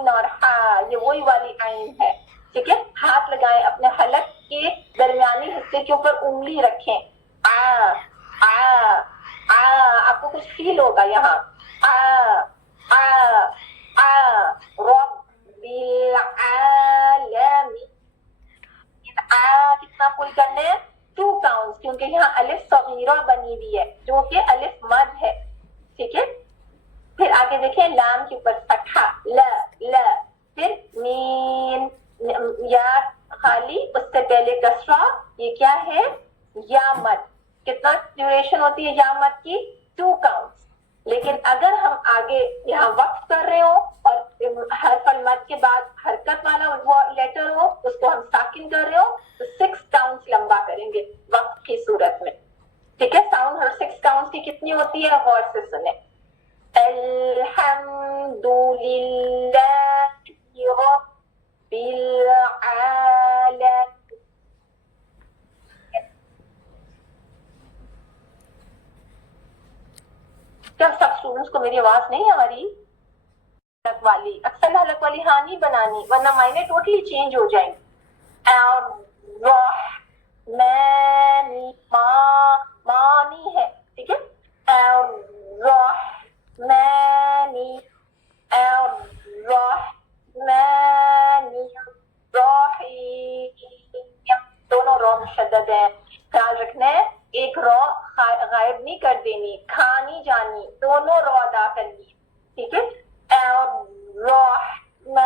عین اور ہا، یہ وہی والی عین ہے. ٹھیک ہے، ہاتھ لگائیں اپنے حلق کے درمیانی حصے کے اوپر، انگلی رکھیں. آ آ آ، آپ کو کچھ فیل ہوگا یہاں. آ آ آ، رب العالمین. کتنا پل کرنے ہیں؟ 2 counts، کیونکہ یہاں الف صغیرہ بنی ہوئی ہے جو کہ الف مد ہے. ٹھیک ہے، پھر آگے دیکھیں لام کے اوپر فتحہ ل ل، پھر میم یا خالی، اس سے پہلے کسرہ. یہ کیا ہے؟ یا مد. کتنا ڈیوریشن ہوتی ہے یا مد کی؟ 2 counts. لیکن اگر ہم آگے یہاں وقف کر رہے ہو اور حرف المد کے بعد حرکت والا وہ لیٹر ہو، اس کو ہم ساکن کر رہے ہو، تو 6 counts لمبا کریں گے وقف کی صورت میں. ٹھیک ہے، ساؤنڈ ہر 6 counts کی کتنی ہوتی ہے؟ غور سے سنیں. الحمد للہ رب العالمین. کیا سب اسٹوڈنٹس کو میری آواز نہیں آ رہی؟ حلق والی، اکثر حلق والی ہاں نہیں بنانی ورنہ معنی ٹوٹلی چینج ہو جائیں. مانی ہے. ٹھیک ہے، الرحمانی الرحمانی الرحیم. دونوں رو مشدد ہیں، خیال رکھنا ہے. ایک رو غائب نہیں کر دینی، کھا نہیں جانی، دونوں رو ادا کرنی. ٹھیک ہے، الرحمن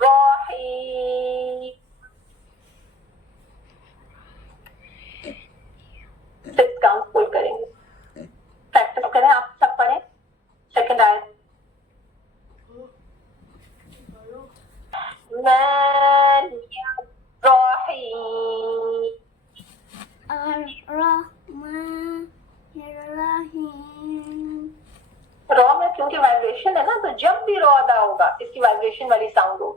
الرحیم. 6 counts فل کریں گے. پریکٹس کریں، آپ سب پڑھیں. سیکنڈ آیت. الرحمن الرحیم. الرحمن الرحیم. رو میں کیونکہ وائبریشن ہے نا، تو جب بھی رو ادا ہوگا اس کی وائبریشن والی ساؤنڈ ہو.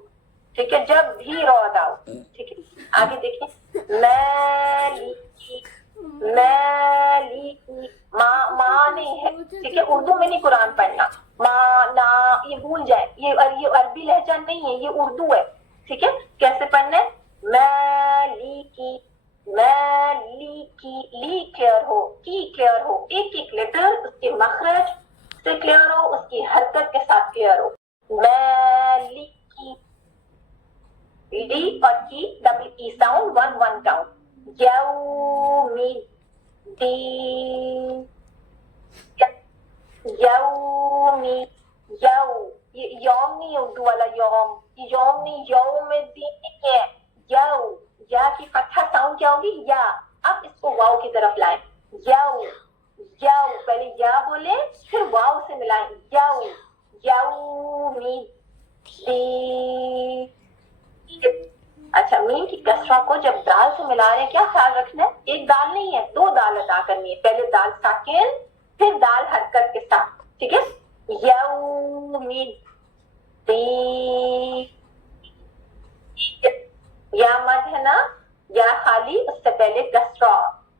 ٹھیک ہے، جب بھی رو ادا ہو. ٹھیک ہے، آگے دیکھیں. مالکی مالکی، ماں نہیں ہے. ٹھیک ہے، اردو میں نہیں قرآن پڑھنا. ماں نا، یہ بھول جائے، یہ عربی لہجہ نہیں ہے، یہ اردو ہے. ٹھیک ہے، کیسے پڑھنا ہے؟ مالکی مالکی، لی کلیئر ہو، کی کلیئر ہو، ایک ایک لیٹر اس کے مخرج سے کلیئر ہو، اس کی حرکت کے ساتھ کلیئر ہو. مالکی، لی اور کی ڈبل ای ساؤنڈ 1 count. یومی دین، یومی، یو، یہ یوم نہیں ہے اردو والا یوم، یہ یوم نہیں، یوم دین ہے. یو، یا کی فتحہ ساؤنڈ کیا ہوگی؟ یا. اب اس کو واؤ کی طرف لائیں. یو یو، پہلے یا بولے پھر واؤ سے ملائیں. یو یومی دین. اچھا، میم کی کسرہ کو جب دال سے ملا رہے ہیں کیا خیال رکھنا ہے؟ ایک دال نہیں ہے، 2 دال ادا کرنی ہے. پہلے دال ساکن، پھر دال حرکت کے ساتھ. ٹھیک ہے، یومی دین. یا مد ہے نا، یا خالی، اس سے پہلے کسرہ.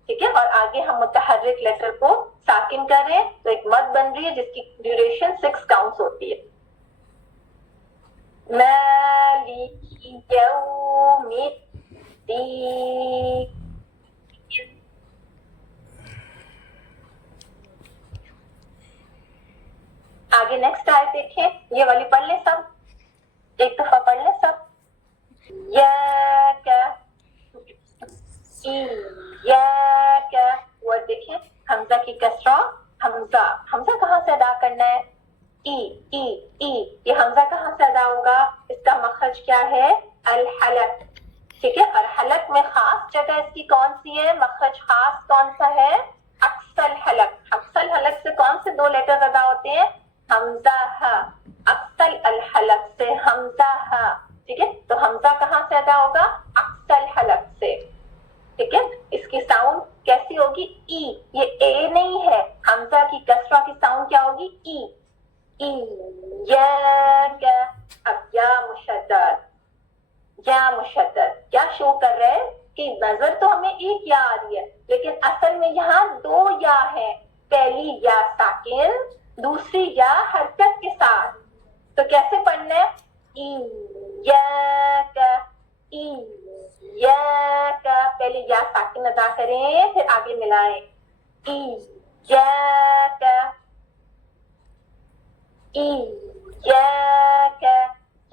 ٹھیک ہے، اور آگے ہم متحرک لیٹر کو ساکن کر رہے ہیں تو ایک مد بن رہی ہے جس کی ڈیوریشن 6 counts ہوتی ہے. مالک یوم الدین. آگے نیکسٹ آیت دیکھیں، یہ والی پڑھ لیں سب، ایک دفعہ پڑھ لیں سب. ایاک ایاک، ورڈ دیکھیں. حمزہ کی کسرہ، حمزہ، حمزہ کہاں سے ادا کرنا ہے؟ ای ای ای. یہ حمزہ کہاں سے ادا ہوگا؟ اس کا مخرج کیا ہے؟ الحلق. ٹھیک ہے، اور حلق میں خاص جگہ اس کی کون سی ہے؟ مخرج خاص کون سا ہے؟ اقصی الحلق. اقصی الحلق سے کون سے 2 لیٹر ادا ہوتے ہیں؟ حمزہ ہا. اقصی الحلق سے حمزہ ہا. ٹھیک ہے، تو حمزہ کہاں سے ادا ہوگا؟ اقصی الحلق سے. ٹھیک ہے، اس کی ساؤنڈ کیسی ہوگی؟ ای. یہ اے نہیں ہے، حمزہ کی کسرہ کی ساؤنڈ کیا ہوگی؟ ای. ایاک. اب یا مشدد، یا مشدد کیا شو کر رہے ہیں کہ نظر تو ہمیں ایک یا آ رہی ہے لیکن اصل میں یہاں 2 یا ہے. پہلی یا ساکن، دوسری یا حرکت کے ساتھ. تو کیسے پڑھنا ہے؟ ایاک، ایاک، پہلے یا ساکن ادا کریں پھر آگے ملائیں، ایاک، ایاک،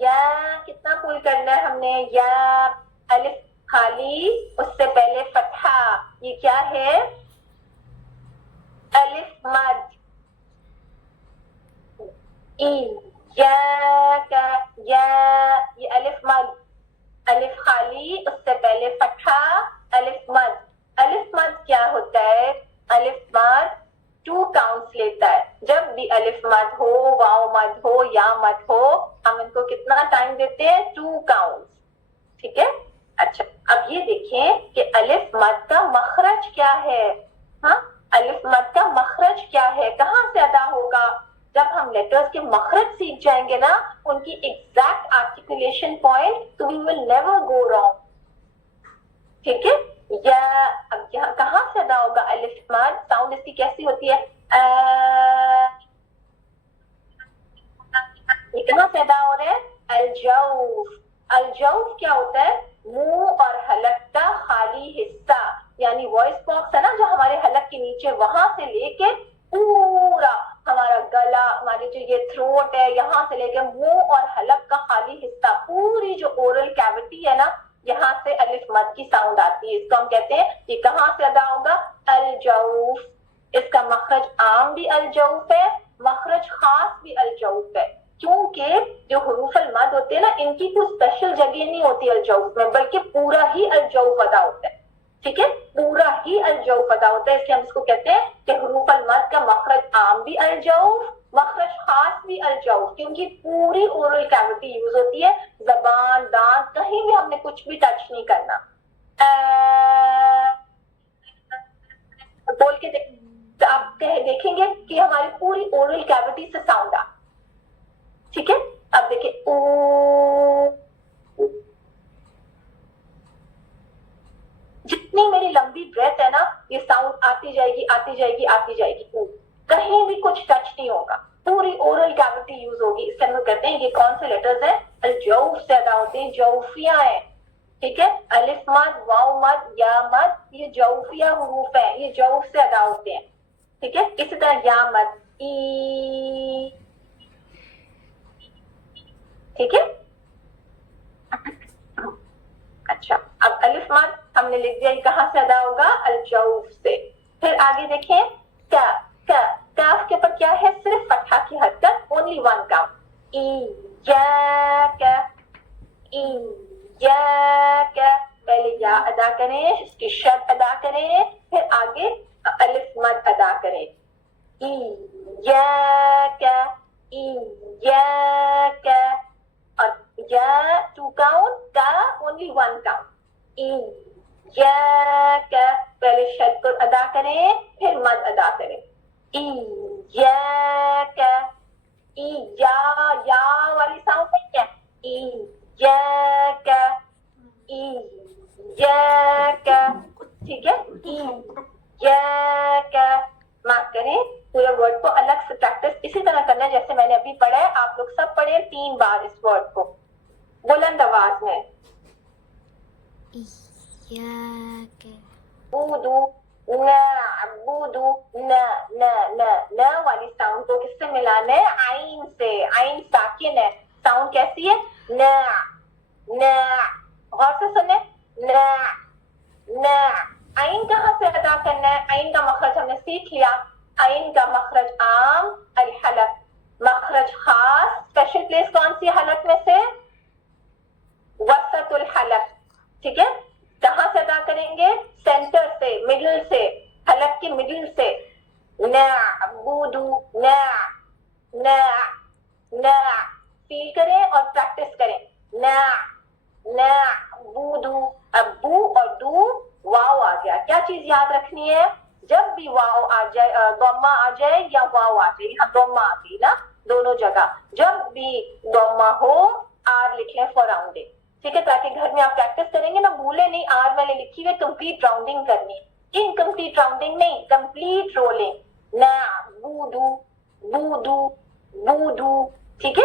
یا کتنا پول کرنا ہے ہم نے؟ یا الف خالی اس سے پہلے فتحہ، یہ کیا ہے؟ الف مد، ایاک، یا یہ الف مد، الف خالی اس سے پہلے فتحہ، الف مد۔ الف مد کیا ہوتا ہے؟ الف مد 2 کاؤنٹس لیتا ہے، جب بھی الف مد ہو، واو مد ہو یا مد ہو، ہم ان کو کتنا ٹائم دیتے ہیں؟ 2 کاؤنٹس، ٹھیک ہے؟ اچھا اب یہ دیکھیں کہ الف مد کا مخرج کیا ہے؟ ہاں الف مد کا مخرج کیا ہے، کہاں سے ادا ہوگا؟ جب ہم لیٹرز کے مخرج سیکھ جائیں گے نا، ان کی ایگزیکٹ آرٹیکولیشن پوائنٹ، تو وی ول نیور گو رانگ، ٹھیک ہے؟ یا اب یہاں کہاں سے ادا ہوگا الف مد؟ ساؤنڈ اس کی کیسی ہوتی ہے؟ یہ کہاں سے ادا ہو رہے ہیں؟ الجوف۔ الجوف کیا ہوتا ہے؟ منہ اور حلق کا خالی حصہ، یعنی وائس باکس ہے نا جو ہمارے حلق کے نیچے، وہاں سے لے کے پورا ہمارا گلا، ہماری جو یہ تھروٹ ہے، یہاں سے لے کے منہ اور حلق کا خالی حصہ، پوری جو اورل کیوٹی ہے نا، یہاں سے الف مد کی ساؤنڈ آتی ہے۔ اس کو ہم کہتے ہیں یہ کہاں سے ادا ہوگا؟ الجوف۔ اس کا مخرج عام بھی الجوف ہے، مخرج خاص بھی الجوف ہے، کیونکہ جو حروف المد ہوتے ہیں نا، ان کی کوئی اسپیشل جگہ نہیں ہوتی الجوف میں، بلکہ پورا ہی الجوف ادا ہوتا ہے، ٹھیک ہے؟ پورا ہی الجوف ادا ہوتا ہے، اس لیے ہم اس کو کہتے ہیں کہ حروف المد کا مخرج عام بھی الجوف، مخرج خاص بھی الجوف، کیونکہ پوری اورل کیوٹی یوز ہوتی ہے، زبان، دانت، کہیں بھی ہم نے کچھ بھی ٹچ نہیں کرنا۔ بول کے آپ دیکھیں گے کہ ہماری پوری اورل کیوٹی سے ساؤنڈ آ، ٹھیک ہے؟ اب دیکھیں جتنی میری لمبی بریتھ ہے نا، یہ ساؤنڈ آتی جائے گی، آتی جائے گی، آتی جائے گی، کہیں بھی کچھ ٹچ نہیں ہوگا، پوری اورل کیوٹی یوز ہوگی۔ اس سے ہم کہتے ہیں یہ کون سے لیٹرز ہیں؟ الجوف سے ادا ہوتے ہیں، جوفیہ ہیں، ٹھیک ہے؟ الف مد، واو مد، یا مد، یہ جوفیہ حروف ہیں، یہ جوف سے ادا ہوتے ہیں، ٹھیک ہے؟ اسی طرح یا مد، ای، ٹھیک ہے؟ اچھا اب الف مد ہم نے لکھ دیا، کہاں سے ادا ہوگا؟ الجوف سے۔ پھر آگے دیکھیں کاف کے اوپر کیا ہے؟ صرف فتحہ کی حرکت، اونلی 1 کاؤنٹ، ایاک، ایاک، پہلے یا ادا کریں، اس کی شد ادا کریں، پھر آگے الف مد ادا کریں، ایاک، ایاک، اور یا 2 کاؤنٹ، کا اونلی 1 کاؤنٹ، ایاک، پہلے شد کو ادا کریں پھر مد ادا کریں، ایاک، یا والی ساؤنڈ نہیں ہے، ایاک، ایاک، ٹھیک ہے؟ ایاک، مارک کریں پورے ورڈ کو، الگ سے پریکٹس اسی طرح کرنا ہے جیسے میں نے ابھی پڑھا ہے، آپ لوگ سب پڑھیں 3 بار اس ورڈ کو بلند آواز میں، ایاک بودو، نعبدو، نہ والی ساؤنڈ کو کس سے ملانا ہے؟ عین سے، عین ساکن ہے، ساؤنڈ کیسی ہے؟ نا، غور سے سنیں، نا، عین کہاں سے ادا کرنا ہے؟ عین کا مخرج ہم نے سیکھ لیا، عین کا مخرج عام الحلق، مخرج خاص اسپیشل پلیس کون سی حلق میں سے؟ وسط الحلق، ٹھیک ہے؟ کہاں سے ادا کریں گے؟ سینٹر سے، مڈل سے، حلق کے مڈل سے، نعبدو، نا، فیل کریں اور پریکٹس کریں، نعبدو، اب بو اور دو واو آ گیا، کیا چیز یاد رکھنی ہے؟ جب بھی واو آ جائے، ضمہ آ جائے یا واو آ جائے، یہاں ضمہ آتی نا دونوں جگہ، جب بھی ضمہ ہو آر لکھ لیں فور راؤنڈنگ، ٹھیک ہے؟ تاکہ گھر میں آپ پریکٹس کریں گے نا، بھولے نہیں، آر میں نے لکھی ہوئی کمپلیٹ راؤنڈنگ کرنی، انکمپلیٹ راؤنڈنگ نہیں، کمپلیٹ رولنگ، نعبدو، بودو، بودو، ٹھیک ہے؟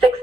6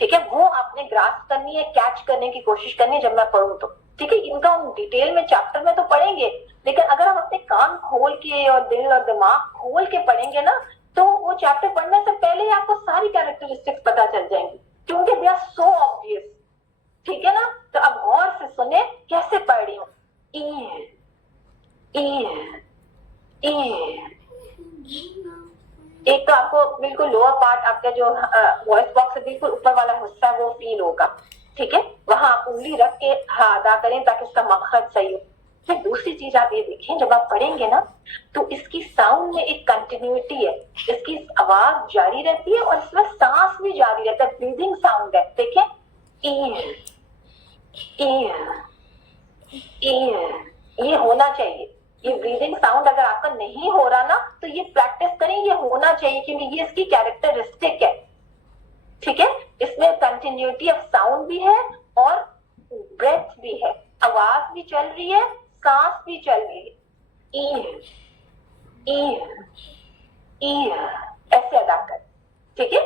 ٹھیک ہے, وہ آپ نے گراسپ کرنی ہے, کیچ کرنے کی کوشش کرنی ہے جب میں پڑھوں تو. ٹھیک ہے, ان کا ہم ڈیٹیل میں چیپٹر میں تو پڑھیں گے, لیکن اگر ہم اپنے کان کھول کے اور دل اور دماغ کھول کے پڑھیں گے نا, تو وہ چیپٹر پڑھنے سے پہلے ہی آپ کو ساری کیریکٹرسٹکس پتا چل جائیں گی, کیونکہ دے آر سو آبویس. ٹھیک ہے نا, تو اب غور سے سنیں کیسے پڑھ رہی ہوں. ایک تو آپ کو بالکل لوور پارٹ, آپ کا جو وائس باکس سے بالکل اوپر والا حصہ ہے وہ فیل ہوگا. ٹھیک ہے, وہاں آپ انگلی رکھ کے ہاں ادا کریں تاکہ اس کا مخرج صحیح ہو. پھر دوسری چیز آپ یہ دیکھیں, جب آپ پڑھیں گے نا تو اس کی ساؤنڈ میں ایک کنٹینیوٹی ہے, اس کی آواز جاری رہتی ہے اور اس میں سانس بھی جاری رہتا ہے, بریدنگ ساؤنڈ ہے. دیکھیں, یہ ہونا چاہیے. یہ بریدنگ ساؤنڈ اگر آپ کا نہیں ہو رہا نا تو یہ پریکٹس کریں, یہ ہونا چاہیے کیونکہ یہ اس کی کیریکٹرسٹک ہے. ٹھیک ہے, اس میں کنٹینیوٹی آف ساؤنڈ بھی ہے اور بریتھ بھی ہے, آواز بھی چل رہی ہے, سانس بھی چل رہی ہے. ایسے ادا کر. ٹھیک ہے,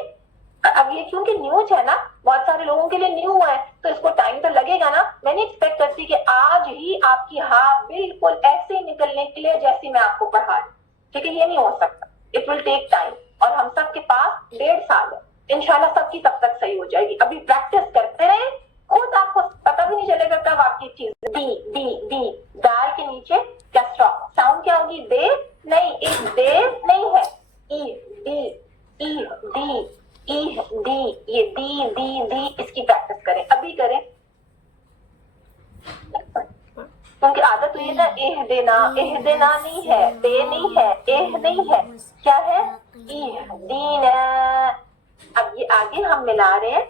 اب یہ کیونکہ نیوز ہے نا, بہت سارے لوگوں کے لیے نیو ہے تو اس کو ٹائم تو لگے گا نا. میں نہیں ایکسپیکٹ کرتی کہ آج ہی آپ کی ہاں بالکل ایسے ہی نکلنے کے لیے جیسی میں آپ کو پڑھا رہی. ٹھیک ہے, یہ نہیں ہو سکتا, اٹ ول ٹیک ٹائم. اور ہم سب کے پاس 1.5 سال ہے, انشاءاللہ سب کی تب تک صحیح ہو جائے گی. ابھی پریکٹس کرتے رہیں, خود آپ کو پتہ بھی نہیں چلے گا کب آپ کی چیز. ڈی دال کے نیچے کیا ساؤنڈ کیا ہوگی؟ دے نہیں, ایک دے نہیں ہے, یہ دی اس کی پریکٹس کریں, ابھی کریں کیونکہ عادت ہوئی ہے نا. اہدنا نہیں ہے, دے نہیں ہے, نہیں ہے, کیا ہے؟ دینا. اب یہ آگے ہم ملا رہے ہیں,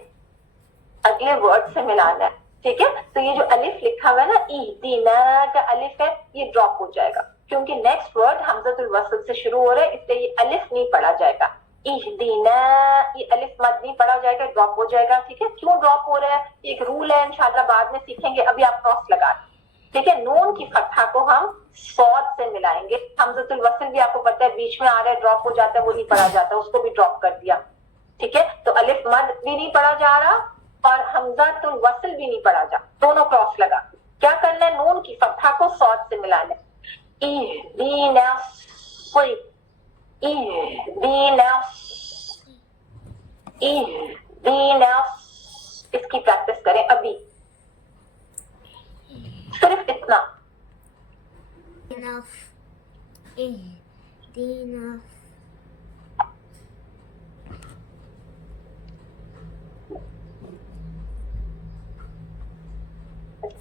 اگلے ورڈ سے ملانا ہے. ٹھیک ہے, تو یہ جو الف لکھا ہوا ہے نا, دینا کا الف ہے, یہ ڈراپ ہو جائے گا کیونکہ نیکسٹ ورڈ حمزۃ الوصل سے شروع ہو رہا ہے, اس لیے یہ الف نہیں پڑھا جائے گا. دینا, یہ الف مد نہیں پڑھا جائے گا, ڈراپ ہو جائے گا. ٹھیک ہے, کیوں ڈراپ ہو رہا ہے, ایک رول ہے, انشاءاللہ بعد میں سیکھیں گے, ابھی آپ کراس لگا دیں. ٹھیک ہے, نون کی فتحہ کو ہم صاد سے ملائیں گے. حمزۃ الوصل بھی آپ کو پتہ ہے بیچ میں آ رہا ہے, ڈراپ ہو جاتا ہے, وہ نہیں پڑھا جاتا, اس کو بھی ڈراپ کر دیا. ٹھیک ہے, تو الف مد بھی نہیں پڑھا جا رہا اور حمزۃ الوصل بھی نہیں پڑھا جا, دونوں کراس لگا. کیا کرنا ہے, نون کی فتحہ کو صاد سے ملانا ہے. اس کی پریکٹس کریں ابھی, صرف اتنا.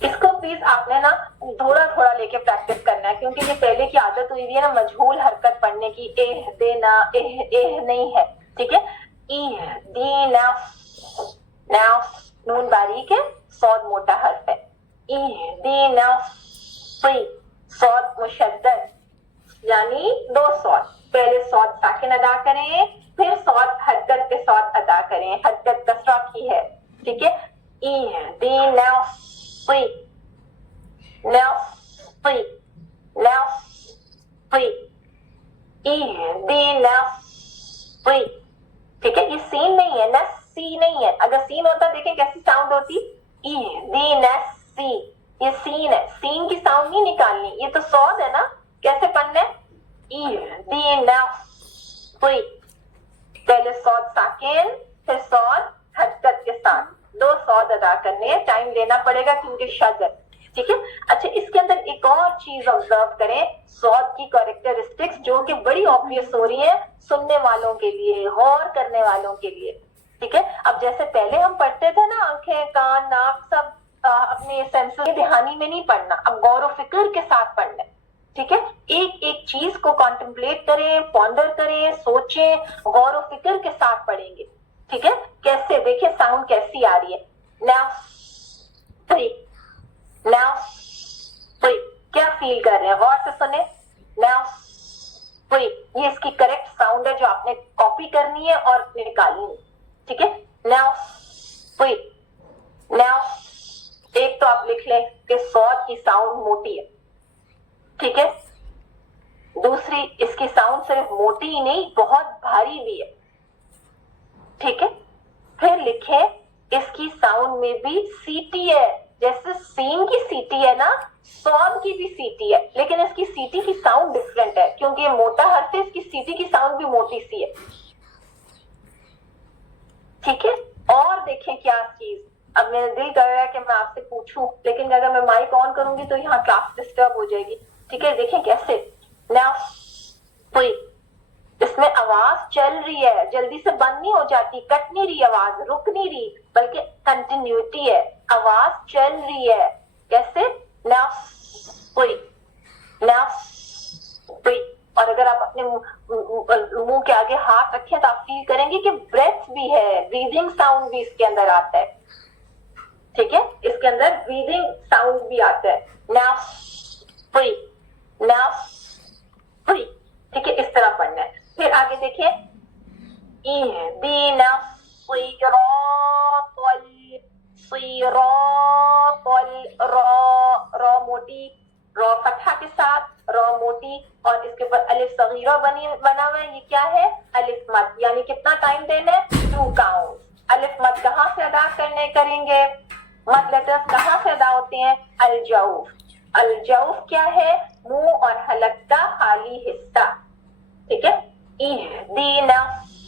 اس کو پلیز آپ نے نا تھوڑا تھوڑا لے کے پریکٹس کرنا ہے, کیونکہ یہ پہلے کی عادت ہوئی ہے نا مجہول حرکت پڑھنے کی. دینا نہیں ہے. ٹھیک ہے, دینا, نون باریک ہے, صاد موٹا حرف ہے. دینا, صاد مشدد, یعنی 2 صاد. پہلے صاد ساکن ادا کریں, پھر صاد حرکت کے ساتھ ادا کریں, حرکت کسرہ کی ہے. ٹھیک ہے, ٹھیک ہے, یہ سین نہیں ہے, سی نہیں ہے. اگر سین ہوتا دیکھیں کیسی ساؤنڈ ہوتی, یہ سین ہے, سین کی ساؤنڈ نہیں نکالنی, یہ تو صاد ہے نا. کیسے پڑھنا ہے, پہلے صاد ساکن, پھر صاد حرکت کے ساتھ, 2 صاد ادا کرنے ہیں. ٹائم لینا پڑے گا کیونکہ شد ہے. ٹھیک ہے, اچھا اس کے اندر ایک اور چیز آبزرو کریں, صاد کی کیریکٹرسٹکس جو کہ بڑی آبویس ہو رہی ہیں سننے والوں کے لیے, غور کرنے والوں کے لیے. ٹھیک ہے, اب جیسے پہلے ہم پڑھتے تھے نا, آنکھیں, کان, ناک سب اپنے سینسر دہانی میں نہیں پڑھنا, اب غور و فکر کے ساتھ پڑھنا ہے. ٹھیک ہے, ایک ایک چیز کو کانٹمپلیٹ کریں, پونڈر کریں, سوچیں, غور و فکر کے ساتھ پڑھیں گے. ٹھیک ہے, کیسے دیکھیں ساؤنڈ کیسی آ رہی ہے. کیا فیل کر رہے ہیں, غور سے سنیں. یہ اس کی کریکٹ ساؤنڈ ہے جو آپ نے کاپی کرنی ہے اور نکالنی ہے. ٹھیک ہے, ایک تو آپ لکھ لیں کہ صاد کی ساؤنڈ موٹی ہے. ٹھیک ہے, دوسری اس کی ساؤنڈ صرف موٹی ہی نہیں بہت بھاری بھی ہے. ٹھیک ہے, پھر لکھیں اس کی ساؤنڈ میں بھی سیٹی ہے, جیسے سین کی سیٹی ہے نا, صاد کی بھی سیٹی ہے, لیکن اس کی سیٹی کی ساؤنڈ ڈفرنٹ ہے کیونکہ یہ موٹا حرف ہے, اس کی سیٹی کی ساؤنڈ بھی موٹی سی ہے. ٹھیک ہے, اور دیکھیں کیا چیز, اب میرا دل کر رہا ہے کہ میں آپ سے پوچھوں, لیکن اگر میں مائک آن کروں گی تو یہاں کلاس ڈسٹرب ہو جائے گی. ٹھیک ہے, دیکھیں کیسے. اس میں آواز چل رہی ہے, جلدی سے بند نہیں ہو جاتی, کٹ نہیں رہی آواز, رک نہیں رہی, بلکہ کنٹینیوٹی ہے, آواز چل رہی ہے. کیسے؟ اور اگر آپ اپنے منہ کے آگے ہاتھ رکھیں تو آپ فیل کریں گے کہ بریتھ بھی ہے, بریدنگ ساؤنڈ بھی اس کے اندر آتا ہے. ٹھیک ہے, اس کے اندر بریدنگ ساؤنڈ بھی آتا ہے. ٹھیک ہے, اس طرح پڑھنا ہے. پھر آگے دیکھیں, را موٹی, را فتحہ کے ساتھ, را موٹی, اور اس کے اوپر الف صغیرہ بنا ہوا ہے. یہ کیا ہے؟ الف مد, یعنی کتنا ٹائم دینا ہے؟ 2 کاؤنٹ. الف مد کہاں سے ادا کریں گے؟ مد لیٹرز کہاں سے ادا ہوتے ہیں؟ الجوف. الجوف کیا ہے؟ منہ اور حلق کا خالی حصہ. ٹھیک ہے, اہدنا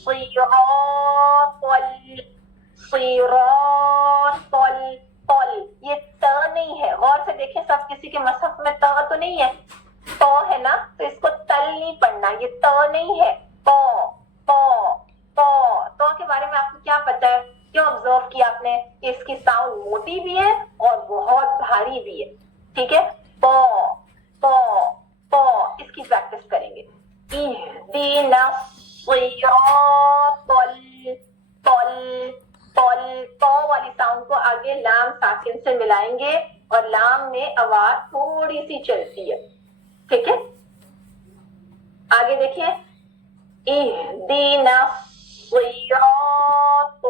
الصراط, یہ ت نہیں ہے, غور سے دیکھیں, سب کسی کے مصحف میں ت تو نہیں ہے, تو ہے نا, تو اس کو تل نہیں پڑھنا, یہ ت نہیں ہے. تو کے بارے میں آپ کو کیا پتا ہے؟ کیوں آبزرو کیا آپ نے کہ اس کی ساؤنڈ موٹی بھی ہے اور بہت بھاری بھی ہے. ٹھیک ہے, اس کی پریکٹس کریں گے. اہدنا الصراط تو والی ساؤنڈ کو آگے لام ساکن سے ملائیں گے, اور لام میں آواز تھوڑی سی چلتی ہے. ٹھیک ہے, آگے دیکھیں, اہدنا الصراط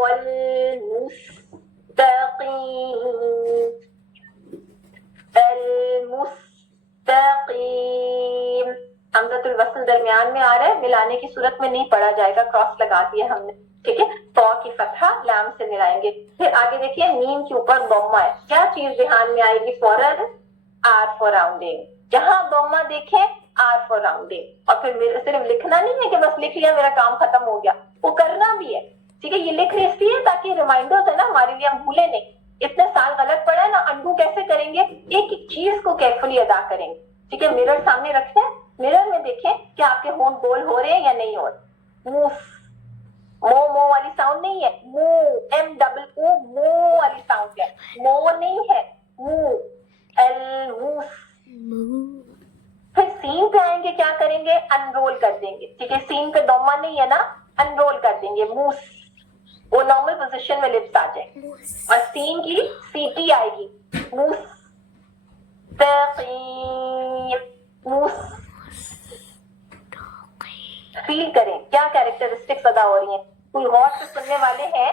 المستقیم. حمزۃ الوصل درمیان میں آ رہا ہے, ملانے کی صورت میں نہیں پڑھا جائے گا, کراس لگا دیا ہم نے. ٹھیک ہے, تو کی فتحہ لام سے ملائیں گے. پھر آگے دیکھیے, نیم کے اوپر ضمہ ہے, کیا چیز دھیان میں آئے گی فوراً؟ Are for rounding. جہاں ضمہ دیکھیں آر فور راؤنڈنگ. اور پھر صرف لکھنا نہیں ہے کہ بس لکھ لیا میرا کام ختم ہو گیا, وہ کرنا بھی ہے. ٹھیک ہے, یہ لکھ رہی اس لیے تاکہ ریمائنڈرز ہے نا ہمارے لیے, ہم بھولے نہیں. اتنے سال غلط پڑھا ہے نا, انڈو کیسے کریں گے؟ ایک ایک چیز کو کیئرفلی ادا کریں گے. ٹھیک ہے, میرر سامنے رکھتے ہیں, میرر میں دیکھیں کہ آپ کے ہونٹ گول ہو رہے ہیں یا نہیں ہو رہے. مو والی ساؤنڈ نہیں ہے, مو ایم ڈبل او, مو والی ساؤنڈ ہے, مو نہیں ہے, مو الموس. پھر سین پہ آئیں گے, کیا کریں گے؟ انرول کر دیں گے. ٹھیک ہے, سین پہ ضمہ نہیں ہے نا, انرول کر دیں گے, موس, وہ نارمل پوزیشن میں لپس آ جائیں گے, اور سین کی سیٹی آئے گی, موس موس. فیل کریں کیا کیریکٹرسٹکس ادا ہو رہی ہیں. کوئی غور سے سننے والے ہیں؟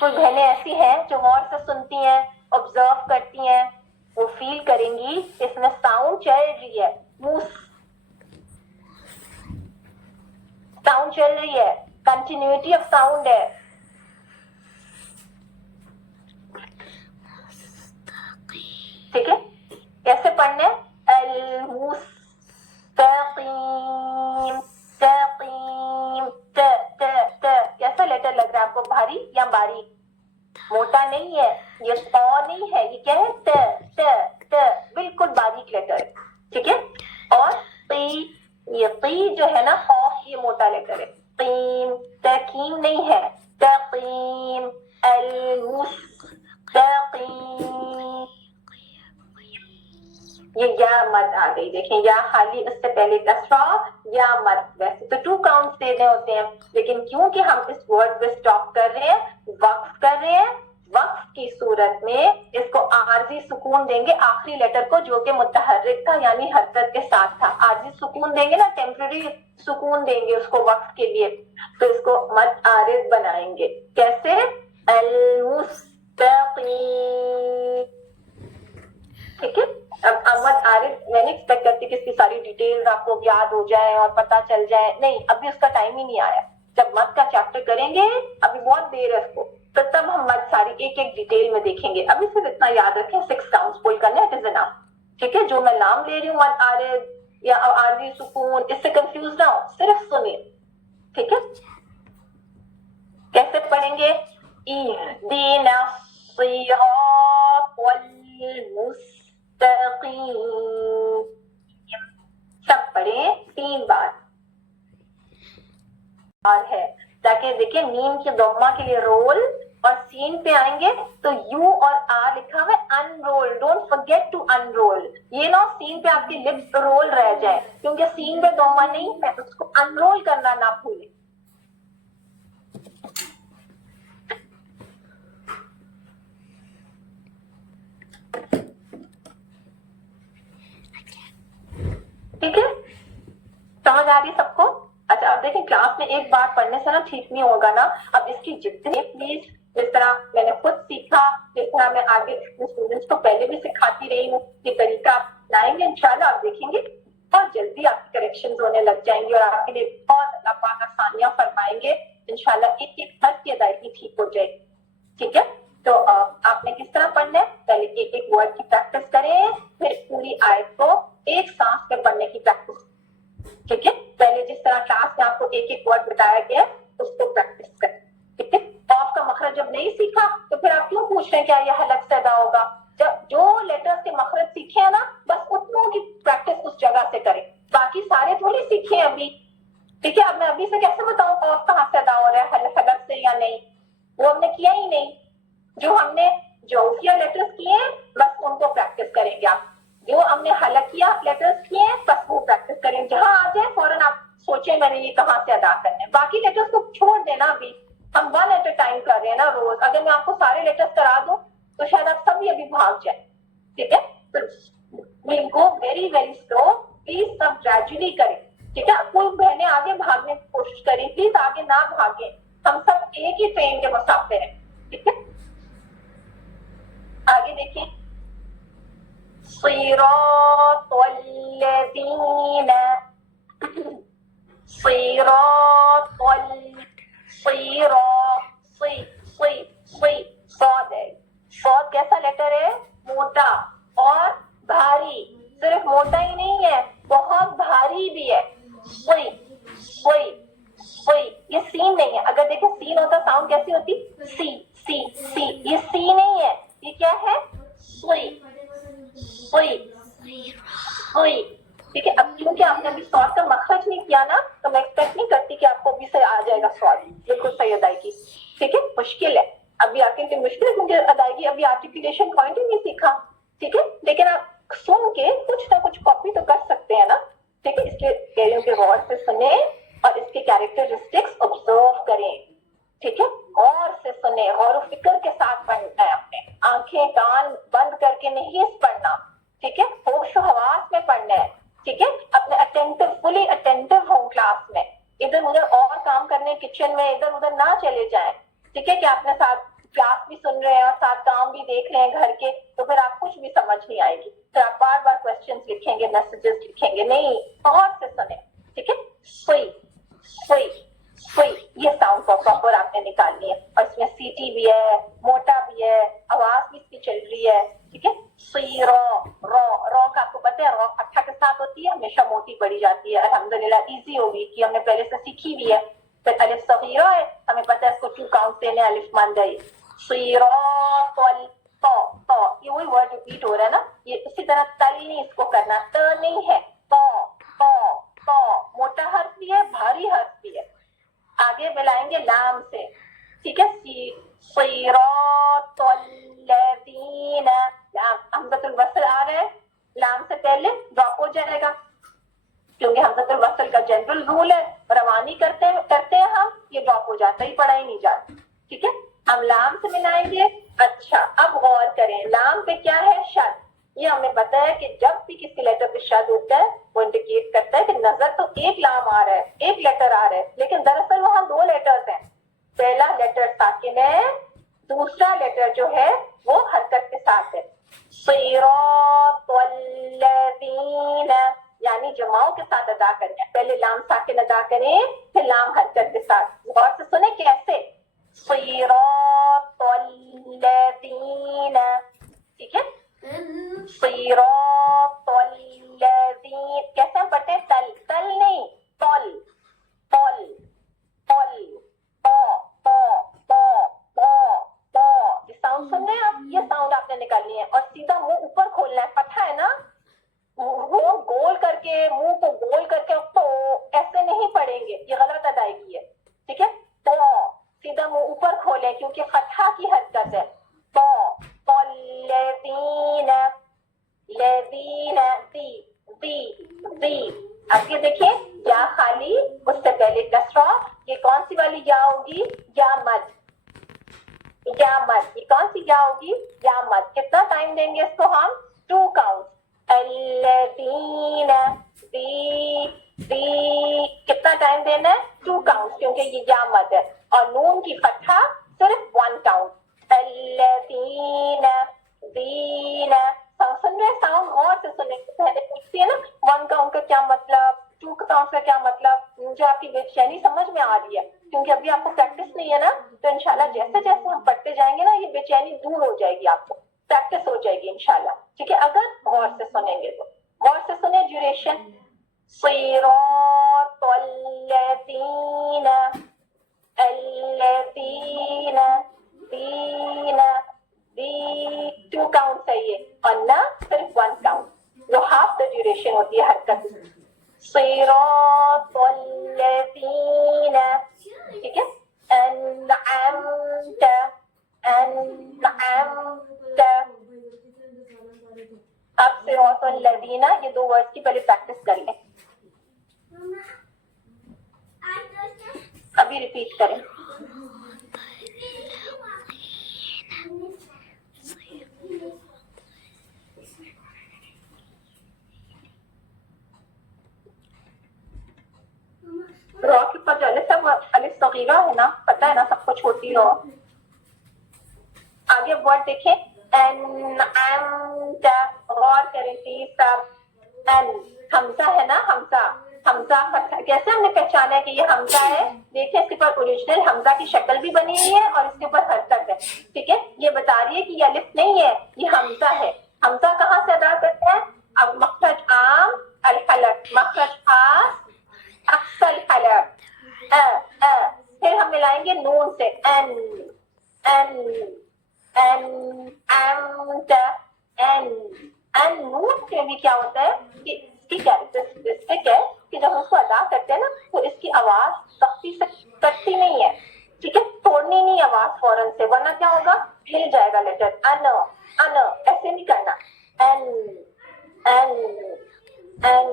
کوئی بہنیں ایسی ہیں جو غور سے سنتی ہیں, آبزرو کرتی ہیں, وہ فیل کریں گی اس میں ساؤنڈ چل رہی ہے, موس ساؤنڈ چل رہی ہے, کنٹینیوٹی آف ساؤنڈ ہے. ٹھیک ہے, کیسے پڑھنے؟ المستقیم. کیسا لیٹر لگ رہا ہے آپ کو؟ بھاری یا باریک؟ موٹا نہیں ہے, یہ تو نہیں ہے, یہ کیا ہے؟ بالکل باریک لیٹر ہے. ٹھیک ہے, اور یہ قی جو ہے نا, قاف, یہ موٹا لیٹر ہے. قیم, تقیم نہیں ہے, تقیم. المستقیم. یہ یا مد آ گئی, دیکھیں یا خالی, اس سے پہلے کسرہ, یا مد. ویسے تو 2 کاؤنٹس دینے ہوتے ہیں, لیکن کیونکہ ہم اس ورڈ پہ سٹاپ کر رہے ہیں, وقف کر رہے ہیں, وقف کی صورت میں اس کو عارضی سکون دیں گے آخری لیٹر کو, جو کہ متحرک تھا یعنی حرکت کے ساتھ تھا. عارضی سکون دیں گے نا, ٹیمپرری سکون دیں گے اس کو وقف کے لیے, تو اس کو مد عارض بنائیں گے. کیسے؟ المستقیم. ٹھیک ہے, اب مد عارض میں نہیں ایکسپیکٹ کرتی کہ اس کی ساری ڈیٹیلز آپ کو یاد ہو جائے اور پتہ چل جائے, نہیں, ابھی اس کا ٹائم ہی نہیں آیا. جب مد کا چیپٹر کریں گے, ابھی بہت دیر ہے اس کو, تو تب ہم مد ساری ایک ایک ڈیٹیل میں دیکھیں گے. ابھی صرف اتنا یاد رکھیں 6 ساؤنڈز پل کرنا اٹ از انف. ٹھیک ہے, جو میں نام لے رہی ہوں مد عارض یا عارضی سکون, اس سے کنفیوز نہ ہو, صرف سنیے. ٹھیک ہے, کیسے پڑھیں گے؟ اہدنا الصراط المستقیم. سب پڑھیں 3 بار ہے, تاکہ دیکھیں نیم کی ضمہ کے لیے رول اور سین پہ آئیں گے تو یو اور آر لکھا ہوا ہے enrol. Don't forget to enrol. یہ نہ سین پہ آپ کی لپس رول رہ جائے, کیونکہ سین پہ ضمہ نہیں ہے, اس کو انرول کرنا نہ بھولیں. ٹھیک ہے, سمجھ آ رہی سب کو؟ اچھا اب دیکھیں کلاس میں ایک بار پڑھنے سے نا ٹھیک نہیں ہوگا نا. اب اس کی جتنی پلیز, جس طرح میں نے خود سیکھا, جس طرح میں آگے اسٹوڈنٹس کو پہلے بھی سکھاتی رہی ہوں, یہ طریقہ آپ لائیں گے انشاءاللہ آپ دیکھیں گے بہت جلدی آپ کی کریکشنز ہونے لگ جائیں گے, اور آپ کے لیے بہت اللہ پاک آسانیاں فرمائیں گے انشاءاللہ. ایک ایک حرف کی ادائیگی ٹھیک ہو جائے. ٹھیک ہے, تو آپ نے کس طرح پڑھنا ہے؟ پہلے ایک ایک ورڈ کی پریکٹس کریں, پھر پوری آیت کو ایک سانس میں پڑھنے کی پریکٹس. ٹھیک ہے, پہلے جس طرح کلاس میں آپ کو ایک ایک ورڈ بتایا گیا اس کو پریکٹس کریں. ٹھیک ہے, قاف کا مخرج جب نہیں سیکھا تو پھر آپ کیوں پوچھ رہے ہیں کیا یہ حلق سے ادا ہوگا؟ جب جو لیٹرز کے مخرج سیکھے ہیں نا, بس اتنوں کی پریکٹس اس جگہ سے کریں, باقی سارے تھوڑی سیکھے ہیں ابھی. ٹھیک ہے, اب میں ابھی سے کیسے بتاؤں قاف کہاں سے ادا ہو رہا ہے, حلق سے یا نہیں؟ وہ ہم نے کیا ہی نہیں. جو ہم نے جوفیہ لیٹرز کیے ہیں بس ان کو پریکٹس کریں گے آپ. جو ہم نے حلقیہ لیٹرز کیے ہیں بس وہ پریکٹس کریں. جہاں آ جائے فوراً آپ سوچیں میں نے یہ کہاں سے ادا کرنے. باقی لیٹرز کو چھوڑ دینا, ابھی ہم 1 ایٹ اے ٹائم کر رہے ہیں نا روز. اگر میں آپ کو سارے لیٹرز کرا دوں تو شاید آپ سبھی ابھی بھاگ جائیں. ٹھیک ہے, تو we'll go very very slow. Please sub gradually کریں. ٹھیک ہے, کوئی بہنیں آگے بھاگنے کی کوشش کریں, پلیز آگے نہ بھاگیں. ہم سب ایک ہی ٹرین کے مسافر ہیں. ٹھیک ہے, آگے دیکھیں. صراط الذین صراط صاد ہے. صاد کیسا لیٹر ہے؟ موٹا اور بھاری. صرف موٹا ہی نہیں ہے, بہت بھاری بھی ہے. سوئی سوئی سوئی, یہ سین نہیں ہے. اگر دیکھیں سین ہوتا ساؤنڈ کیسی ہوتی؟ سی سی سی. یہ سی نہیں ہے, یہ کیا ہے؟ سوئی سوئی سوئی. ٹھیک ہے, اب کیونکہ آپ نے ابھی سواد کا مخرج نہیں کیا نا, تو میں ایکسپیکٹ نہیں کرتی کہ آپ کو ابھی سے آ جائے گا سواد بالکل صحیح ادائیگی. ٹھیک ہے, مشکل ہے ابھی آپ کے لیے, مشکل ہے کیونکہ ادائیگی ابھی آرٹیکولیشن پوائنٹ ہی نہیں سیکھا. ٹھیک ہے, لیکن آپ سن کے کچھ نہ کچھ کاپی تو کر سکتے ہیں نا. ٹھیک ہے, اس لیے کہہ رہی ہوں کہ غور سے سنیں اور اس کے کیریکٹرسٹکس آبزرو کریں. ٹھیک ہے, غور سے سنیں, غور و فکر کے ساتھ پڑھنا ہے. اپنے آنکھیں کان بند کر کے نہیں پڑھنا. ٹھیک ہے, ہوش و حواس میں پڑھنا ہے. ٹھیک ہے, اپنے اٹینٹو, فلی اٹینٹو ہوں کلاس میں. ادھر ادھر اور کام کرنے کچن میں ادھر ادھر نہ چلے جائیں. ٹھیک ہے, کہ آپ نے ساتھ کلاس بھی سن رہے ہیں اور ساتھ کام بھی دیکھ رہے ہیں گھر کے, تو پھر آپ کچھ بھی سمجھ نہیں آئے گی. پھر آپ بار بار کوشچنز لکھیں گے, میسجز لکھیں گے. نہیں, غور سے سنیں. ٹھیک ہے, سوئی سوئی سوئی, یہ ساؤنڈ کو پراپر آپ نے نکالنی ہے. اور اس میں سیٹی بھی ہے, موٹا بھی ہے, آواز بھی اس کی چل رہی ہے. ٹھیک ہے, سوئی رو رو رو کا آپ کو پتہ ہے رو اٹھا کے ساتھ ہوتی ہے, ہمیشہ موٹی پڑی جاتی ہے. الحمدللہ ایزی ہوگی کہ ہم نے پہلے سے سیکھی بھی ہے. پھر الف صغیرہ ہے, ہمیں پتہ ہے اس کو 2 کاؤنٹ دینے, الف مد ہے. صراط تو تو, یہ وہی ورڈ ریپیٹ ہو رہا ہے نا. یہ اسی طرح تل نہیں اس کو کرنا, ت نہیں ہے, تو تو تو. موٹا حرف بھی ہے, بھاری حرف بھی ہے. آگے ملائیں گے لام سے. ٹھیک ہے, صراط الذین, لام حمزۃ الوصل آ رہا ہے, لام سے پہلے ڈراپ ہو جائے گا, کیونکہ حمزۃ الوصل کا جنرل رول ہے, روانی کرتے ہیں ہم, یہ ڈراپ ہو جاتا, ہی پڑھا ہی نہیں جاتا. ٹھیک ہے, ہم لام سے ملائیں گے. اچھا, اب غور کریں, لام پہ کیا ہے؟ شد. یہ ہمیں پتا ہے کہ جب بھی کسی لیٹر پہ شد ہوتا ہے وہ انڈیکیٹ کرتا ہے کہ نظر تو ایک لام آ رہا ہے, ایک لیٹر آ رہا ہے, لیکن دراصل وہاں 2 لیٹرز ہیں. پہلا لیٹر ساکن ہے, دوسرا لیٹر جو ہے وہ حرکت کے ساتھ ہے. صراط الذین, یعنی جماؤں کے ساتھ ادا کریں. پہلے لام ساکن ادا کریں, پھر لام حرکت کے ساتھ. غور سے سنیں کیسے. صراط الذین, ٹھیک ہے, صراط الذین, کیسے ہم پڑھتے ہیں؟ تل, تل نہیں, تل, تل, تل, تا, تا, تا, تا, تا, یہ ساؤنڈ سن رہے ہیں آپ؟ یہ ساؤنڈ آپ نے نکالنی ہے, اور سیدھا منہ اوپر کھولنا ہے, پتہ ہے نا, وہ گول کر کے, منہ کو گول کر کے تو ایسے نہیں پڑھیں گے, یہ غلط ادائیگی ہے, ٹھیک ہے. تو سیدھا منہ اوپر کھولیں کیونکہ فتحہ کی حرکت ہے. تو الذین, الذین, دی, دی, دی. اب یہ دیکھیں, یا خالی, اس سے پہلے کسرہ, یہ کون سی والی یا ہوگی؟ یا مد, یا مد, یہ کون سی یا ہوگی؟ یا مد. کتنا ٹائم دیں گے اس کو ہم؟ 2 counts. الذین, دی, دی, کتنا ٹائم دینا ہے؟ 2 counts, کیونکہ یہ یا مد ہے, اور نون کی فتحہ صرف 1 count. الذین, دین, سن رہے ساؤنڈ غور سے سنیں, پہلے پوچھتی ہے نا 1 count کا کیا مطلب, 2 count کا کیا مطلب. مجھے آپ کی بے چینی سمجھ میں آ رہی ہے, کیونکہ ابھی آپ کو پریکٹس نہیں ہے نا, تو انشاءاللہ جیسے جیسے ہم پڑھتے جائیں گے نا, یہ بے چینی دور ہو جائے گی, آپ کو پریکٹس ہو جائے گی انشاءاللہ, ٹھیک ہے, اگر غور سے سنیں گے تو. غور سے سنیں ڈیوریشن, صراط الذین, الذین, دین, دی, 2 counts ہے یہ, اور نہ صرف 1 count, جو half the duration ہوتی ہے حرکت. صراط الذین, ٹھیک ہے, انعمت, انعمت. اب صراط الذین, یہ 2 words کی پہلے پریکٹس کر لیں, ابھی ریپیٹ کریں. رو کے اوپر جو الف صغیرہ ہے نا, پتہ ہے نا سب کو, چھوٹی رو. آگے ورڈ دیکھیں, انعمت, غور کریں پلیز سب. ان, حمزہ ہے نا, حمزہ, حمزہ فتح, کیسے ہم نے پہچانا ہے کہ یہ حمزہ ہے؟ دیکھیں اس کے اوپر اوریجنل حمزہ کی شکل بھی بنی ہوئی ہے, اور اس کے اوپر حرکت ہے, ٹھیک ہے. یہ بتا رہی ہے کہ یہ الف نہیں ہے, یہ حمزہ ہے. حمزہ کہاں سے ادا کرتے ہیں؟ اب مخرج عام, الحلق, مخرج خاص, اقصى الحلق, پھر ہم ملائیں گے نون سے, ان, ان, انعمت, ان. ان نون کے بھی کیا ہوتا ہے کہ اس کی کیریکٹرسٹک ہے کہ جب ہم اس کو ادا کرتے ہیں نا, تو اس کی آواز سختی سے کٹتی نہیں ہے, ٹھیک ہے, توڑنی نہیں آواز فوراً سے, ورنہ کیا ہوگا, ہل جائے گا لیٹر. ان, ان, ایسے نہیں کرنا. ان, ان, ان,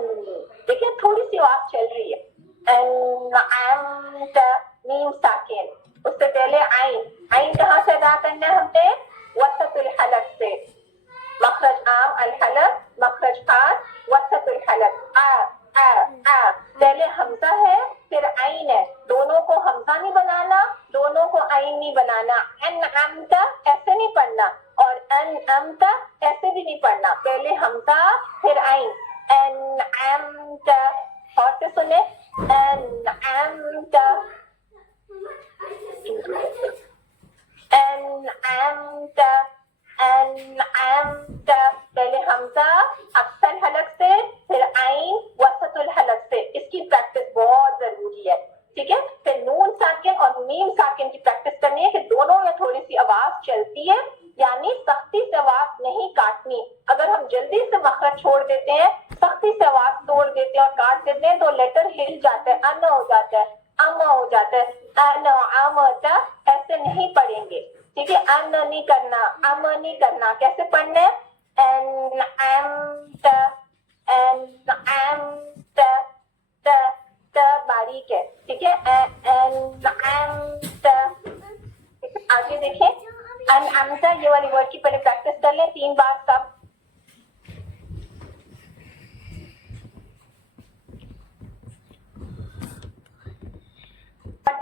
دیکھیں تھوڑی سی آواز چل رہی ہے. انعمت, میم ساکن, اس سے پہلے عین, عین کہاں سے ادا کرنا ہے ہم نے؟ وسط الحلق سے, مخرج عام الحلق, مخرج خاص وسط الحلق. پہلے حمزہ ہے پھر عین ہے, دونوں کو حمزہ نہیں بنانا, دونوں کو عین نہیں بنانا. انعمت ایسے نہیں پڑھنا, اور انعمت ایسے بھی نہیں پڑھنا, پہلے حمزہ پھر عین. انعمت, اور سے سنیں, انعمت, انعمت, انعمت, پہلے حمزہ اقصى الحلق سے, پھر عین وسط الحلق سے. اس کی پریکٹس بہت ضروری ہے, ٹھیک ہے. پھر نون ساکن اور میم ساکن کی پریکٹس کرنی ہے کہ دونوں میں تھوڑی سی آواز چلتی ہے, یعنی سختی سے آواز نہیں کاٹنی. اگر ہم جلدی سے مخرج چھوڑ دیتے ہیں, سختی سے آواز توڑ دیتے ہیں اور کاٹ دیتے ہیں, تو لیٹر ہل جاتا ہے, ان ہو جاتا ہے, ام ہو جاتا ہے. انعمت ایسے نہیں پڑھیں گے, ٹھیک ہے. ان نہیں کرنا, ام نہیں کرنا, کیسے پڑھنا ہے؟ انعمت, انعمت, ت باریک ہے, ٹھیک ہے. انعمت. آگے دیکھیں, انعمت, یہ والی ورڈ کی پہلے پریکٹس کر لیں 3 بار سب.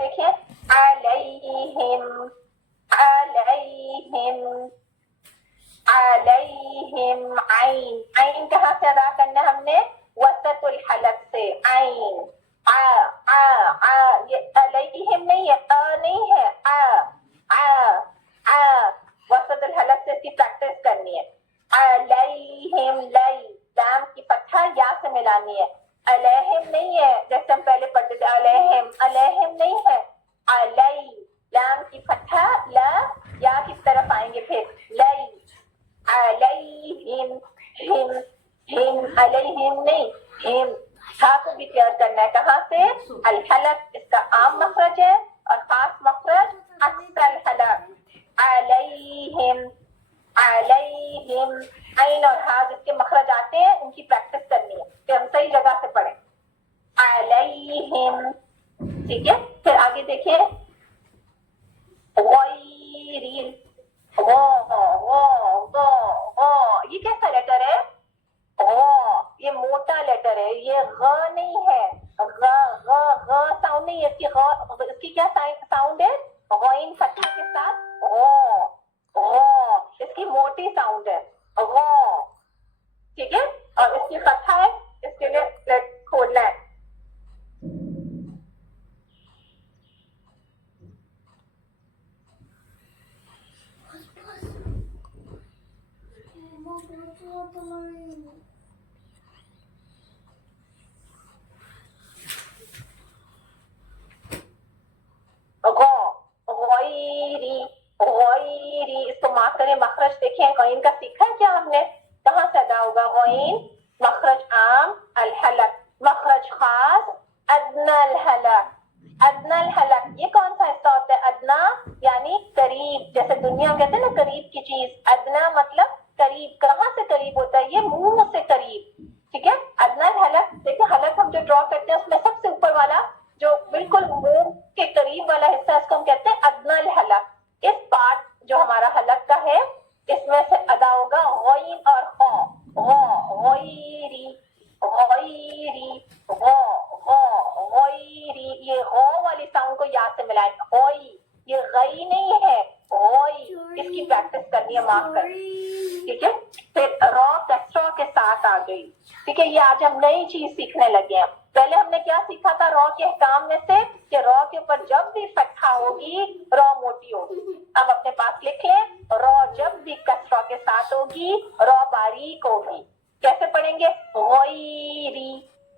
دیکھیں, علیہم, علیہم, علیہم, عین, عین کہاں سے ادا کرنا ہے ہم نے؟ وسط الحلق سے, عین. یہ علیہم نہیں ہے, نہیں ہے, کہاں سے؟ الحلق اس کا عام مخرج ہے اور خاص مخرج اقصى الحلق علیہم علیہم عین اور ہا جس کے مخرج آتے ہیں ان کی پریکٹس کرنی ہے کہ ہم صحیح جگہ سے پڑھیں علیہم ٹھیک ہے پھر آگے دیکھیں غیرین یہ کیسا لیٹر ہے یہ موٹا لیٹر ہے یہ غ نہیں ہے غ ساؤنڈ نہیں ہے اس کی کیا ساؤنڈ ہے غین فتحہ کے ساتھ اس کی موٹی ساؤنڈ ہے ٹھیک ہے اور اس کی فتحہ ہے اس کے لیے کھولنا ہے غیری اس کو مارک کریں مخرج دیکھیں غین کا سیکھا ہے کیا ہم نے کہاں سے ادا ہوگا غین مخرج عام الحلق مخرج خاص ادنى الحلق ادنى الحلق یہ کون سا حصہ ہوتا ہے ادنا یعنی قریب جیسے دنیا میں کہتے ہیں نا قریب کی چیز ادنا مطلب قریب کہاں سے قریب ہوتا ہے یہ منہ سے قریب ٹھیک ہے ادنى الحلق دیکھیں حلق ہم جو ڈرا کرتے ہیں اس میں سب سے اوپر والا جو بالکل منہ کے قریب والا حصہ اس کو ہم کہتے ہیں ادنى الحلق اس پارٹ جو ہمارا حلق کا ہے اس میں سے ادا ہوگا غین اور غیری غیری غیری یہ غو والی ساؤنڈ کو یاد سے ملائیں غوئی یہ غی نہیں ہے غوئی اس کی پریکٹس کرنی ہے مارک کر ٹھیک ہے پھر را کسرا کے ساتھ آ گئی ٹھیک ہے یہ آج ہم نئی چیز سیکھنے لگے ہیں پہلے ہم نے کیا سیکھا تھا را کے احکام میں سے کہ را کے اوپر جب بھی فتحہ ہوگی را موٹی ہوگی اب اپنے پاس لکھ لیں را جب بھی کسرا کے ساتھ ہوگی را باریک ہوگی کیسے پڑھیں گے غیری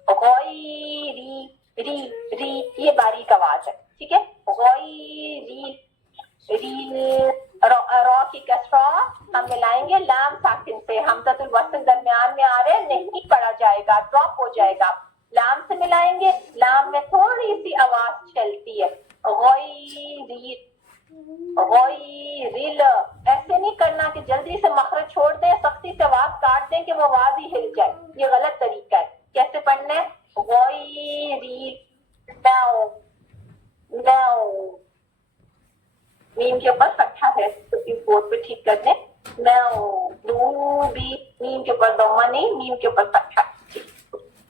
غیری ری ری یہ باریک آواز ہے ٹھیک ہے غیری ری را کی کسرا ہم ملائیں گے لام ساکن سے حمزۃ الوصل درمیان میں آ رہے نہیں پڑھا جائے گا ڈراپ ہو جائے گا لام سے ملائیں گے لام میں تھوڑی سی آواز چلتی ہے غیری غیرل ایسے نہیں کرنا کہ جلدی سے مخرج چھوڑ دیں سختی سے آواز کاٹ دیں کہ وہ آواز ہی ہل جائے یہ غلط طریقہ ہے کیسے پڑھنا ہے غیری ناؤ ناؤ میم کے اوپر فتحہ ہے تو اس بورڈ پہ ٹھیک کر دیں ناؤ دو بھی میم کے اوپر ضمہ نہیں میم کے اوپر فتحہ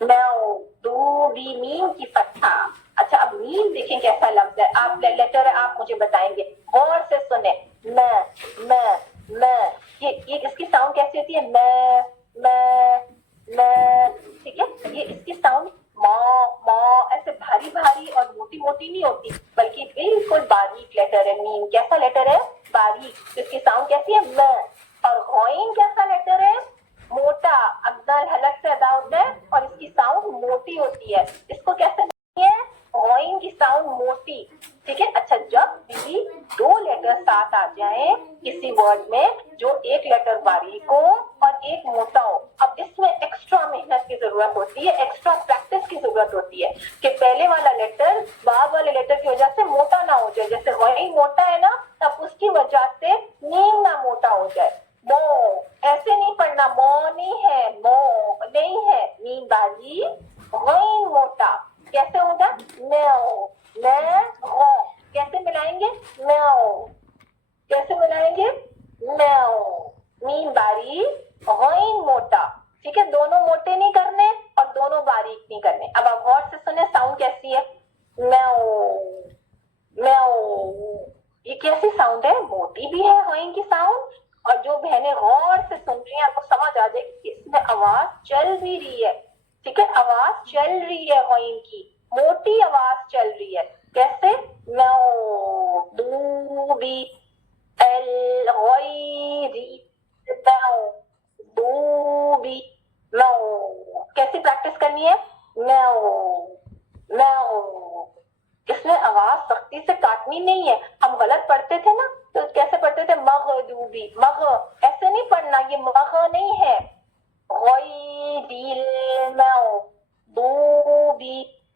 ناؤ دو بھی میم کی فتحہ اچھا اب میم دیکھیں کیسا لفظ ہے آپ لیٹر ہے آپ مجھے بتائیں گے غور سے سنیں میں یہ اس کی ساؤنڈ کیسی ہوتی ہے میں ٹھیک ہے یہ اس کی ساؤنڈ ماں ایسے بھاری بھاری اور موٹی موٹی نہیں ہوتی بلکہ بالکل باریک لیٹر ہے میم کیسا لیٹر ہے باریک اس کی ساؤنڈ کیسی ہے میں اور غین کیسا لیٹر ہے موٹا ادنى الحلق سے ادا ہوتا ہے اور اس کی ساؤنڈ موٹی ہوتی ہے اس کو کیسے ہے غین کی ساؤنڈ موٹی ٹھیک ہے اچھا جب بھی دو لیٹر ساتھ آ جائیں کسی ورڈ میں جو ایک لیٹر باریک ہو اور ایک موٹا ہو اب اس میں ایکسٹرا محنت کی ضرورت ہوتی ہے ایکسٹرا پریکٹس کی ضرورت ہوتی ہے کہ پہلے والا لیٹر بعد والے لیٹر کی وجہ سے موٹا نہ ہو جائے جیسے غین موٹا ہے نا تب اس کی وجہ سے میم نہ موٹا ہو جائے مو ایسے نہیں پڑھنا مو نہیں ہے مو نہیں ہے میم باریک غین موٹا کیسے ہوگا میو میں کیسے ملائیں گے میو کیسے ملائیں گے میو میم باریک غین موٹا ٹھیک ہے دونوں موٹے نہیں کرنے اور دونوں باریک نہیں کرنے اب آپ غور سے سنیں ساؤنڈ کیسی ہے میو میو یہ کیسی ساؤنڈ ہے موٹی بھی ہے غین کی ساؤنڈ اور جو بہنیں غور سے سن رہی ہیں آپ کو سمجھ آ جائے کہ اس میں آواز چل بھی رہی ہے ٹھیک ہے آواز چل رہی ہے غین کی موٹی آواز چل رہی ہے کیسے نو دو بی ال غیری نو دو بی نو کیسے پریکٹس کرنی ہے نو نو اس میں آواز سختی سے کاٹنی نہیں ہے ہم غلط پڑھتے تھے نا تو کیسے پڑھتے تھے مغدوبی مغ ایسے نہیں پڑھنا یہ مغ نہیں ہے غیری نو دو بی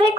6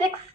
6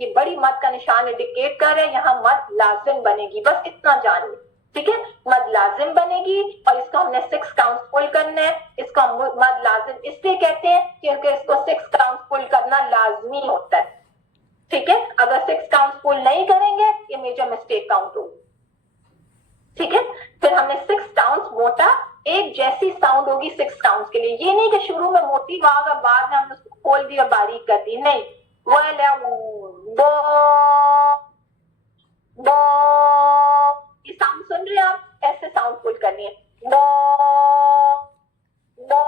یہ بڑی مد کا نشان انڈیکیٹ کر رہے ہیں یہاں مد لازم بنے گی, بس اتنا جان لیں. ٹھیک ہے, مد لازم بنے گی اور اس کو ہم نے 6 کاؤنٹس فل کرنا ہے. اس کو ہم مد لازم اس لیے کہتے ہیں کیونکہ اس کو 6 کاؤنٹس فل کرنا لازمی ہوتا ہے. ٹھیک ہے, اگر 6 کاؤنٹس فل نہیں کریں گے یہ میجر مسٹیک کاؤنٹ ہوگی. ٹھیک ہے, پھر ہم نے 6 کاؤنٹس موٹا ایک جیسی ساؤنڈ ہوگی 6 کاؤنٹس کے لیے. یہ نہیں کہ شروع میں موٹی آواز اور بعد میں ہم اس کو کھول دی اور باریک کر دی, نہیں. بو بو, یہ ساؤنڈ سن رہے ہیں آپ, ایسے ساؤنڈ فل کرنی ہے. بو بو,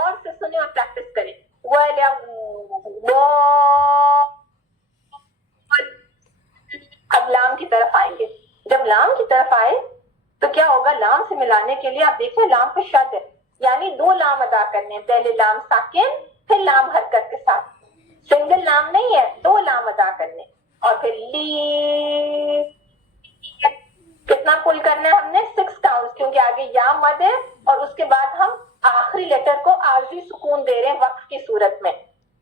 اور سے سنیں اور پریکٹس کریں. بو. اب لام کی طرف آئیں گے. جب لام کی طرف آئے تو کیا ہوگا, لام سے ملانے کے لیے آپ دیکھیں لام پہ شد ہے, یعنی 2 لام ادا کرنے ہیں. پہلے لام ساکن, پھر لام حرکت کے ساتھ. سنگل لام نہیں ہے, 2 لام ادا کرنے. اور پھر لی, کتنا پل کرنا ہے ہم نے 6 کاؤنٹس, کیونکہ آگے یا مد ہے اور اس کے بعد ہم آخری لیٹر کو عارضی سکون دے رہے ہیں وقف کی صورت میں,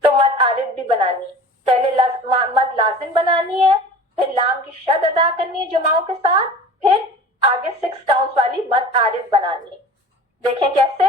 تو مد عارض بھی بنانی ہے. پہلے مد لازم بنانی ہے, پھر لام کی شد ادا کرنی ہے جماؤں کے ساتھ, پھر آگے 6 کاؤنٹس والی مد عارض بنانی ہے. دیکھیں کیسے,